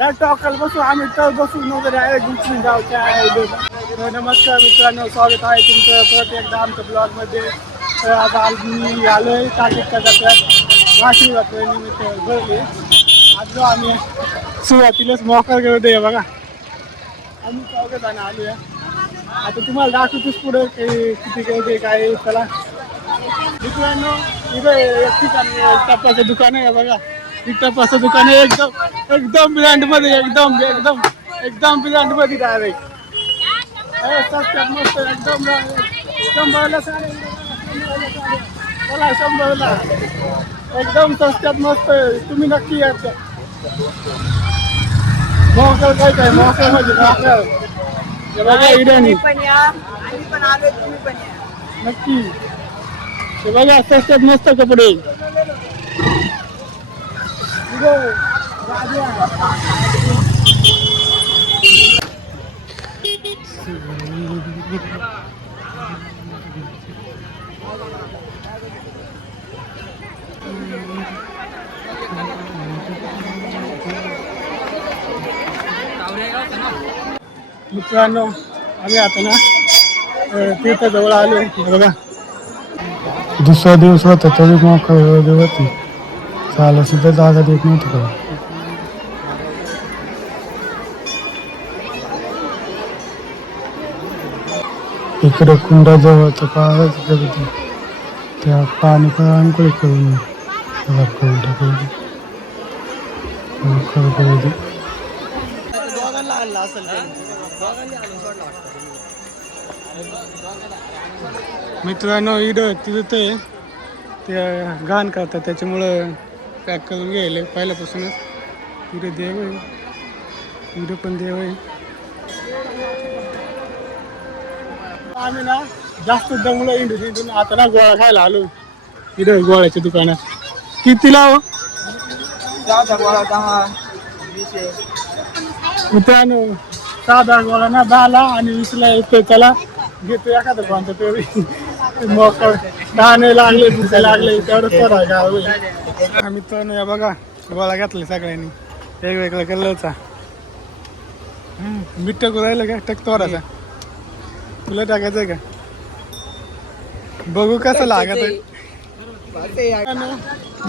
Tackle बसू आम्ही तर बसून वगैरे आहे गुंतून गावच्या आहे. नमस्कार मित्रांनो, स्वागत आहे तुमचं परत एकदा आमच्या ब्लॉगमध्ये. तर आता मी आलो आहे ताकीदच्या टप्प्यात महाशिवरात्रीनिमित्त भरले. आजलो आम्ही सुरुवातीलाच मोकार करत आहे बघा. आम्ही चौघ जण आलो आहे. आता तुम्हाला दाखवतोच पुढे काही किती काही काय. चला मित्रांनो, इथं एक ठिकाणी टप्प्याचं दुकान आहे बघा. टप्प्याचं दुकान आहे एकदम एकदम ब्रँड मध्ये, एकदम एकदम एकदम ब्रँड मध्ये डायरेक्ट सस्त्यात मस्त एकदम. 100ला साडे, 100ला एकदम सस्त्यात मस्त. तुम्ही नक्की या. मोकर काय काय मोकर म्हणजे मोकर बघा इडे नक्की. ते बघा स्वस्तात मस्त कपडे. मित्रांनो, आम्ही आता ना तीर्थजवळ आलो बघा. दुसरा दिवस होता तरी मोकळ होती. चाला सुद्धा जागा देत नव्हती का. इकडं कुंडाजवळ तर पाहायचं कधी त्या पाणी अंकुळी करून करून टाकलं. मित्रांनो, इडं तिथं ते घाण करतात त्याच्यामुळं पॅक करून घ्यायला पहिल्यापासूनच. इडं देव आहे, इडं पण देव आहे. आम्ही ना जास्त दमलो इंडून आता ना गोळा खायला आलो इथं गोळ्याच्या दुकानात. कितीला हो मित्रांनो? साधा गोळा ना 10ला आणि 20ला येतो. त्याला घेतो एखादा कोणता तरी. मोकळ दाणे लागले भुके लागले तेवढं थोडा का. मित्रांनो या बघा, गोळा घातला सगळ्यांनी वेगवेगळ्या कलरचा. मीठ टाकू राहिलं का? टक तोराचा तुला टाकायचंय का? बघू कसं लागत आहे.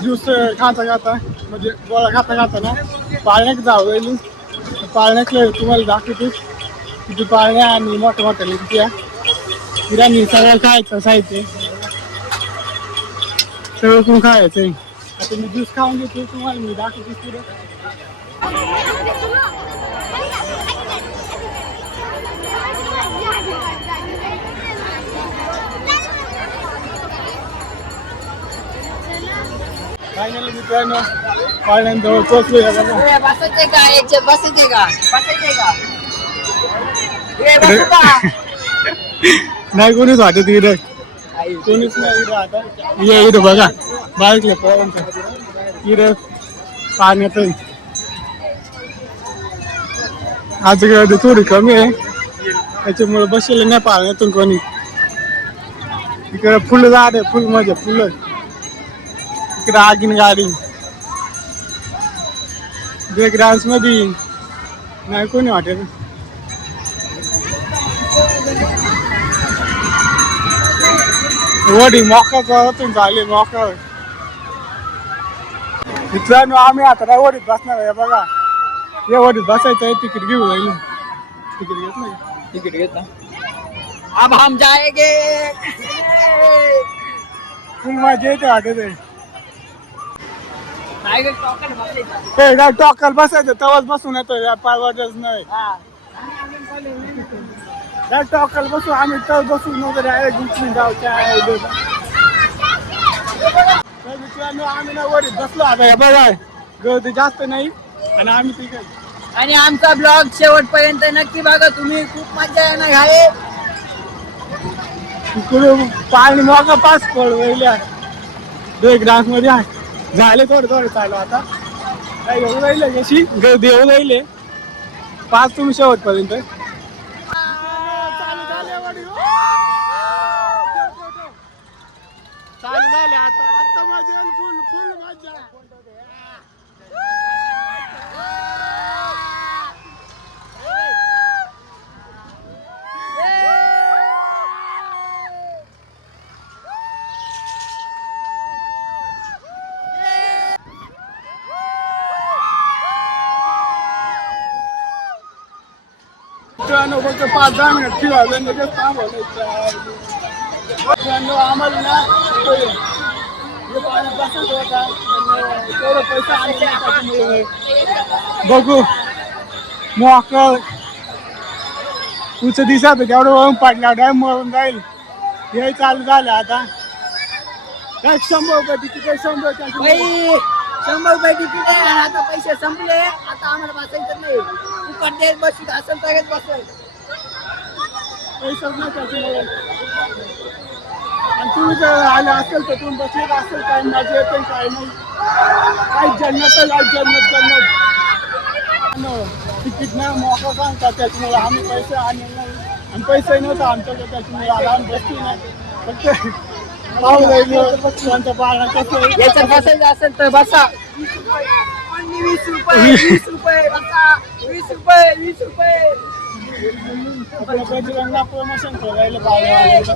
ज्यूस खाता खाता म्हणजे गोळा खाता खाता ना पाळण्यात जाऊ राहिली. पाळण्यातलं तुम्हाला दाखवतो किती पाळण्या आणि मोठ्या मोठ्या लिंक्या तिरांनी सगळं खायचं साहित्य सगळं पण खायचंय. आता मी ज्यूस खाऊन घेतो, तुम्हाला मी दाखवतो पुढे. फायनली मित्रांनो पाळण्यांजवळ पोहोचलोय बघा. बसायचे का? याचे बसायचे का? बसायचे का? नाही कोणीच वाटत इथं, कोणीच नाही इथं. आता ये इथं बघा बाईकला पोरांचं इथं पाण्यात आज गर्दी थोडी कमी आहे त्याच्यामुळे बसले नाही पाण्यातून कोणी. इकडे फुलं झाड आहे, फुल म्हणजे फुलं. इकडे आगीन गाडी ब्रेक डान्स मध्ये नाही कोणी वाटेल. वडी मोका झाले मोका. मित्रांनो, आम्ही आता नाही वडीत बसणार आहे बघा. या वडीत बसायचं आहे. तिकीट घेऊ राहिलो. तिकीट घेत नाही, तिकीट घेत ना. अब हम जाएंगे. फुल मजा येते वाटत आहे. टॉकल टॉकल बसायचं तवाच बसून येतो, परवडच नाही. टॉकल बसू आम्ही तर बसून वगैरे आहे गुंतून गावच्या आहे. मित्रांनो, आम्ही ना वडीत बसलो आता बघा. गर्दी जास्त नाही आणि आम्ही तिकडे. आणि आमचा ब्लॉग शेवटपर्यंत नक्की बघा तुम्ही. खूप मजा येणार आहे. तिकडे पाणी मोका पाच पड वहिल्या ब्रेक डान्स मध्ये आहे. झाले थोडे थोडे चालू आता काय येऊ राहिले कशी गर्दी येऊ राहिले. पाच तुम्ही शेवटपर्यंत. चालू झाले आता. आता मजा फुल फुल मजा. मित्रांनो फक्त 5-10 मिनिट फिरायला लगेच थांबवलं. मित्रांनो आम्हाला ना हे पाण्यात बसायचं होता तेवढं पैसा आणि बघू मोकळ तुझं दिसत तेवढं वळून पाडला डॅम वळून जाईल हे चालू झालं आता. काय 100 रुपये तिकीट आहे 100 बाई 100 रुपये तिकीट आहे आणि आता पैसे संपले. आता आम्हाला बसायचं नाही. फुकट देत बसू असेल तर बसेल. पैसाच नाही त्याच्यामुळे. आणि तुम्ही जर आले असेल तर तुम्ही बसलेत असेल काही मजा येते काही नाही. काही जन्नत तिकीट नाही मोकळं सांगतात त्याच्यामुळे आम्ही पैसे आणले नाही आणि पैसे नव्हता आमच्याकडे त्याच्यामुळे आला आम्ही बसली नाही. फक्त त्यांच्या पाळणा कसं याच्यात बसायचं असेल तर बसा. 20 रुपये 20 रुपये बसा. 20 रुपये 20 रुपये. आपल्या बजरंगला प्रमोशन करायला पाहिजे.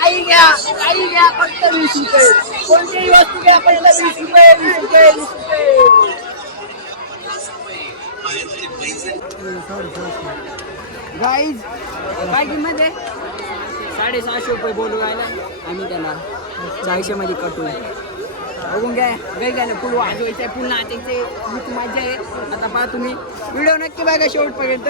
काही घ्या फक्त 20 रुपये. कोणतीही वस्तू घ्या फक्त 20 रुपये 20 रुपये 20 रुपये. गाईज काय किंमत आहे? 650 रुपये बोलू राहिला आम्ही त्यांना 400 मध्ये कटू. बघून घ्या गाई गाणं फुल वाजवायचं आहे फुल नाचायचे खूप मजा आहे. आता पहा तुम्ही व्हिडिओ नक्की बघा शेवटपर्यंत.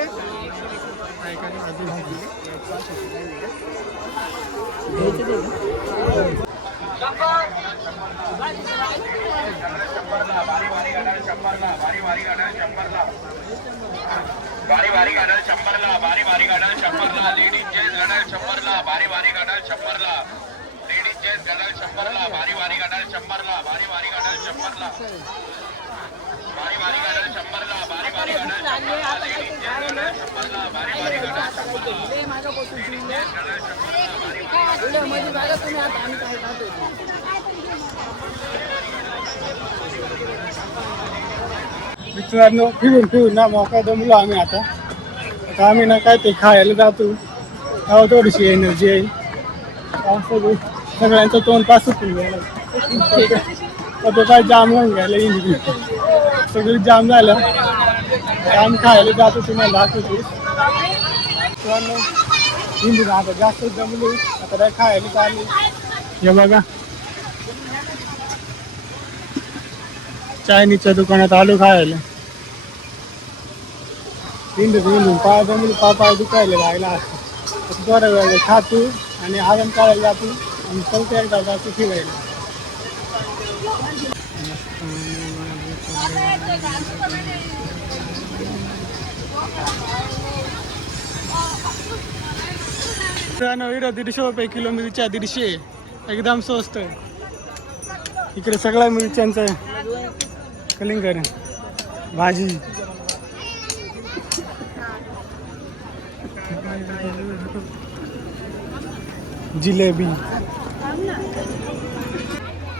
भारी भारी गाडा 100ला भारी भारी गाडा 100ला लेडीज जेंट्स गाडा 100ला भारी भारी गाडा 100ला लेडीज जेंट्स गाडा 100ला भारी भारी गाडा 100ला भारी भारी गाडा 100ला भारी भारी गाडा 100ला भारी भारी गाडा 100ला लेडीज जेंट्स गाडा 100ला भारी भारी गाडा 100ला व्हिडिओ मध्ये बघा तुम्ही. आता आम्ही काय खातो मित्रांनो फिरून ना मोका दमलो आम्ही आता आम्ही ना काय ते खायला जातो तेव्हा थोडीशी एनर्जी येईल. सगळ्यांचं तोंड पास सुटून गेला तो काय जाम होऊन घ्यायला इंजिन सगळी जाम झालं. आम्ही खायला जातो तुम्हाला दाखवतो. मित्रांनो इंजिन आता जास्त दमलो आता काय खायला चालू. हे बघा चायनीजच्या दुकानात आलो खायला. इंडून पाय जमून पाय दुखायला लागला. थोड्या वेळ खातो आणि आराम करायला जातो आणि चौथ्या एकदा जातो फिरायला. इकडं 150 रुपये किलो मिरच्या 150 एकदम स्वस्त. इकडे सगळ्या मिरच्यांचं कलिंगड भाजी. जिलेबी.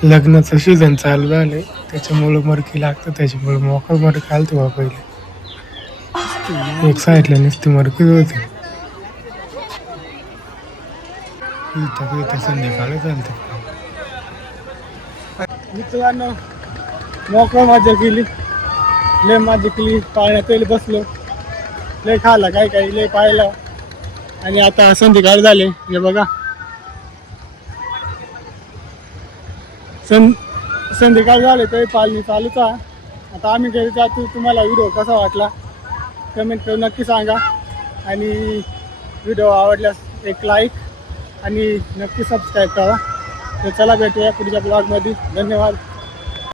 लग्नाचं सीझन चालू झाले त्याच्यामुळं मरकी लागतं त्याच्यामुळे मोकळ मरकी आलते बा पहिले. एक साईडला नुसती मरकीच होती. इथं संध्याकाळी चालते. मित्रांनो मोकळं मजा केली लय मजा केली. पाण्यात बसलो लय खाला काय काही लय पाहिलं आणि आता संध्याकाळ झाले. हे बघा संध्याकाळ झाले तरी पालणी चालूच आहे. आता आम्ही घरी जातो. तुम्हाला व्हिडिओ कसा वाटला कमेंट करून नक्की सांगा आणि व्हिडिओ आवडल्यास एक लाईक आणि नक्की सबस्क्राईब करा. तर चला भेटूया पुढच्या ब्लॉगमध्ये. धन्यवाद.